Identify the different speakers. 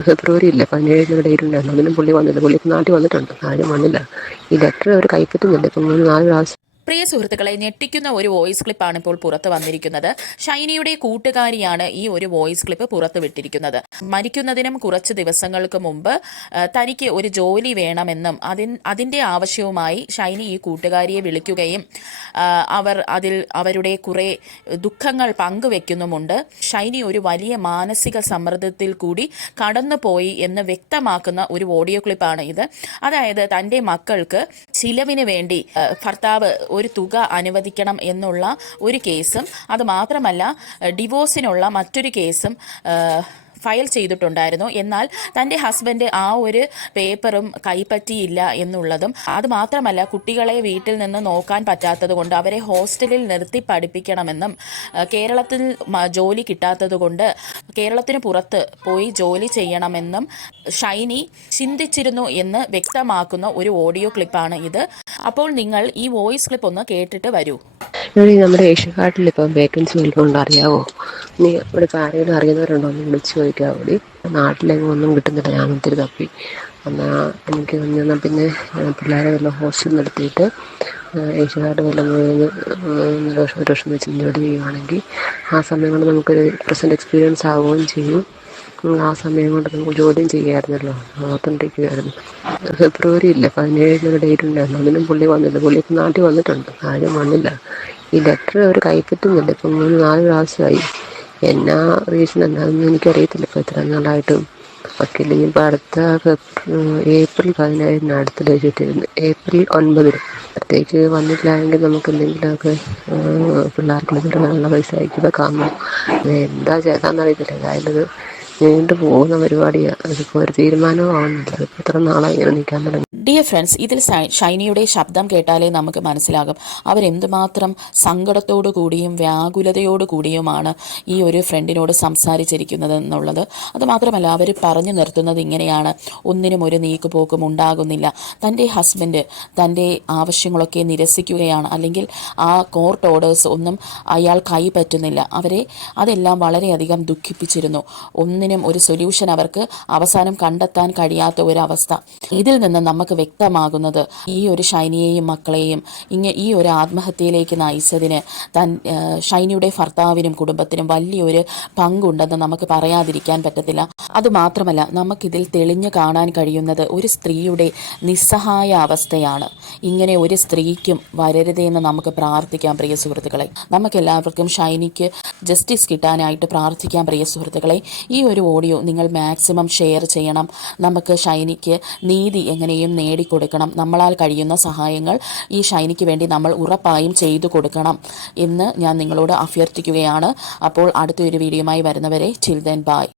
Speaker 1: ഫെബ്രുവരി ഇല്ല പതിനേഴിന് ഡേറ്റ് ഉണ്ടായിരുന്നു അതിനും പുള്ളി വന്നില്ല. പുള്ളി നാട്ടിൽ വന്നിട്ടുണ്ട്. ആരും വന്നില്ല. ഈ ലെറ്റർ അവർ കൈപ്പറ്റുന്നില്ല. ഇപ്പം മൂന്ന് നാല് പ്രാവശ്യം
Speaker 2: പ്രിയ സുഹൃത്തുക്കളെ ഞെട്ടിക്കുന്ന ഒരു വോയിസ് ക്ലിപ്പാണ് ഇപ്പോൾ പുറത്ത് വന്നിരിക്കുന്നത്. ഷൈനിയുടെ കൂട്ടുകാരിയാണ് ഈ ഒരു വോയിസ് ക്ലിപ്പ് പുറത്ത് വിട്ടിരിക്കുന്നത്. മരിക്കുന്നതിനും കുറച്ച് ദിവസങ്ങൾക്ക് മുമ്പ് തനിക്ക് ഒരു ജോലി വേണമെന്നും അതിൻ അതിന്റെ ആവശ്യവുമായി ഷൈനി ഈ കൂട്ടുകാരിയെ വിളിക്കുകയും അവർ അതിൽ അവരുടെ കുറേ ദുഃഖങ്ങൾ പങ്കുവെക്കുന്നുമുണ്ട്. ഷൈനി ഒരു വലിയ മാനസിക സമ്മർദ്ദത്തിൽ കൂടി കടന്നുപോയി എന്ന് വ്യക്തമാക്കുന്ന ഒരു ഓഡിയോ ക്ലിപ്പാണ് ഇത്. അതായത് തന്റെ മക്കൾക്ക് ചിലവിന് വേണ്ടി ഭർത്താവ് ഒരു തുക അനുവദിക്കണം എന്നുള്ള ഒരു കേസും അതുമാത്രമല്ല ഡിവോഴ്സിനുള്ള മറ്റൊരു കേസും ഫയൽ ചെയ്തിട്ടുണ്ടായിരുന്നു. എന്നാൽ തന്റെ ഹസ്ബൻഡ് ആ ഒരു പേപ്പറും കൈപ്പറ്റിയില്ല എന്നുള്ളതും അത് മാത്രമല്ല കുട്ടികളെ വീട്ടിൽ നിന്ന് നോക്കാൻ പറ്റാത്തതുകൊണ്ട് അവരെ ഹോസ്റ്റലിൽ നിർത്തി പഠിപ്പിക്കണമെന്നും കേരളത്തിൽ ജോലി കിട്ടാത്തതുകൊണ്ട് കേരളത്തിന് പുറത്ത് പോയി ജോലി ചെയ്യണമെന്നും ഷൈനി ചിന്തിച്ചിരുന്നു എന്ന് വ്യക്തമാക്കുന്ന ഒരു ഓഡിയോ ക്ലിപ്പാണ് ഇത്. അപ്പോൾ നിങ്ങൾ ഈ വോയിസ് ക്ലിപ്പ് ഒന്ന് കേട്ടിട്ട് വരൂ.
Speaker 1: നമ്മുടെ ഏഷ്യക്കാട്ടിൽ ഇപ്പം വേക്കൻസി ഉണ്ടോ അറിയാവോ? നീ ഇവിടെ ആരെങ്കിലും അറിയുന്നവരുണ്ടോ? ഒന്ന് വിളിച്ച് ചോദിക്കാവോ കൂടി നാട്ടിലെങ്ങും ഒന്നും കിട്ടുന്നില്ല. ഞാൻ ഒത്തിരി തപ്പി. എന്നാൽ എനിക്ക് എന്നാൽ പിന്നെ പിള്ളേരെ വല്ല ഹോസ്റ്റൽ നിർത്തിയിട്ട് ഏഷ്യക്കാട്ട് വല്ല ഒരു വർഷം ഒരു വെച്ച് ജോലി ചെയ്യുവാണെങ്കിൽ ആ സമയം കൊണ്ട് നമുക്കൊരു പ്രസന്റ് എക്സ്പീരിയൻസ് ആവുകയും ചെയ്യും. ആ സമയം കൊണ്ട് നമുക്ക് ജോലിയും ചെയ്യാമായിരുന്നല്ലോ. ഓർത്തോണ്ടിരിക്കുകയായിരുന്നു ഫെബ്രുവരി ഇല്ല. പതിനേഴിനൊരു ഡേറ്റ് ഉണ്ടായിരുന്നു. അതിനും പുള്ളി വന്നില്ല. പുള്ളി നാട്ടിൽ വന്നിട്ടുണ്ട്. ആരും വന്നില്ല. ഈ ലെറ്റർ അവർ കൈപ്പറ്റുന്നില്ല. ഇപ്പം മൂന്ന് നാല് പ്രാവശ്യമായി എന്നാ റീസൺ എന്താണെന്ന് എനിക്കറിയത്തില്ല. ഇപ്പോൾ ഇത്ര നാളായിട്ടും ഒക്കെ ഇല്ലെങ്കിൽ ഇപ്പോൾ അടുത്ത ഏപ്രിൽ പതിനായിരം അടുത്ത ഡേറ്റ് ഏപ്രിൽ ഒൻപതിന്. അടുത്തേക്ക് വന്നിട്ടില്ലായെങ്കിൽ നമുക്ക് എന്തെങ്കിലുമൊക്കെ പിള്ളേർക്ക് നല്ല പൈസ അയക്കി കാണണം. അത് എന്താ ചെയ്താന്ന് അറിയത്തില്ല. എന്തായാലും നീണ്ടു പോകുന്ന പരിപാടിയാണ് അതിപ്പോൾ ഒരു തീരുമാനവും ആവുന്നില്ല അതിപ്പോൾ ഇത്ര ഇങ്ങനെ നിൽക്കാൻ തുടങ്ങി.
Speaker 2: ഡിയർ ഫ്രണ്ട്സ് ഇതിൽ ഷൈനിയുടെ ശബ്ദം കേട്ടാലേ നമുക്ക് മനസ്സിലാകും. അവരെന്തുമാത്രം സങ്കടത്തോടു കൂടിയും വ്യാകുലതയോടു കൂടിയുമാണ് ഈ ഒരു ഫ്രണ്ടിനോട് സംസാരിച്ചിരിക്കുന്നത് എന്നുള്ളത്. അതുമാത്രമല്ല അവർ പറഞ്ഞു നിർത്തുന്നത് ഇങ്ങനെയാണ്. ഒന്നിനും ഒരു നീക്കുപോക്കും ഉണ്ടാകുന്നില്ല. തന്റെ ഹസ്ബൻഡ് തന്റെ ആവശ്യങ്ങളൊക്കെ നിരസിക്കുകയാണ്. അല്ലെങ്കിൽ ആ കോർട്ട് ഓർഡേഴ്സ് ഒന്നും അയാൾ കൈപ്പറ്റുന്നില്ല അവരെ അതെല്ലാം വളരെയധികം ദുഃഖിപ്പിച്ചിരുന്നു. ഒന്നിനും ഒരു സൊല്യൂഷൻ അവർക്ക് അവസാനം കണ്ടെത്താൻ കഴിയാത്ത ഒരവസ്ഥ. ഇതിൽ നിന്ന് നമുക്ക് വ്യക്തമാകുന്നത് ഈ ഒരു ഷൈനിയെയും മക്കളെയും ഇങ്ങ ഈ ഒരു ആത്മഹത്യയിലേക്ക് നയിച്ചതിന് തൻ ഷൈനിയുടെ ഭർത്താവിനും കുടുംബത്തിനും വലിയൊരു പങ്കുണ്ടെന്ന് നമുക്ക് പറയാതിരിക്കാൻ പറ്റത്തില്ല. അതുമാത്രമല്ല നമുക്കിതിൽ തെളിഞ്ഞു കാണാൻ കഴിയുന്നത് ഒരു സ്ത്രീയുടെ നിസ്സഹായ അവസ്ഥയാണ്. ഇങ്ങനെ ഒരു സ്ത്രീക്കും വരരുതെന്ന് നമുക്ക് പ്രാർത്ഥിക്കാം പ്രിയ സുഹൃത്തുക്കളെ. നമുക്കെല്ലാവർക്കും ഷൈനിക്ക് ജസ്റ്റിസ് കിട്ടാനായിട്ട് പ്രാർത്ഥിക്കാം പ്രിയ സുഹൃത്തുക്കളെ. ഈ ഒരു ഓഡിയോ നിങ്ങൾ മാക്സിമം ഷെയർ ചെയ്യണം. നമുക്ക് ഷൈനിക്ക് നീതി എങ്ങനെയും നേടിക്കൊടുക്കണം. നമ്മളാൽ കഴിയുന്ന സഹായങ്ങൾ ഈ ഷൈനിക്ക് വേണ്ടി നമ്മൾ ഉറപ്പായും ചെയ്തു കൊടുക്കണം എന്ന് ഞാൻ നിങ്ങളോട് അഭ്യർത്ഥിക്കുകയാണ്. അപ്പോൾ അടുത്തൊരു വീഡിയോയുമായി വരുന്നവരെ ചിൽ ദെൻ ബായ്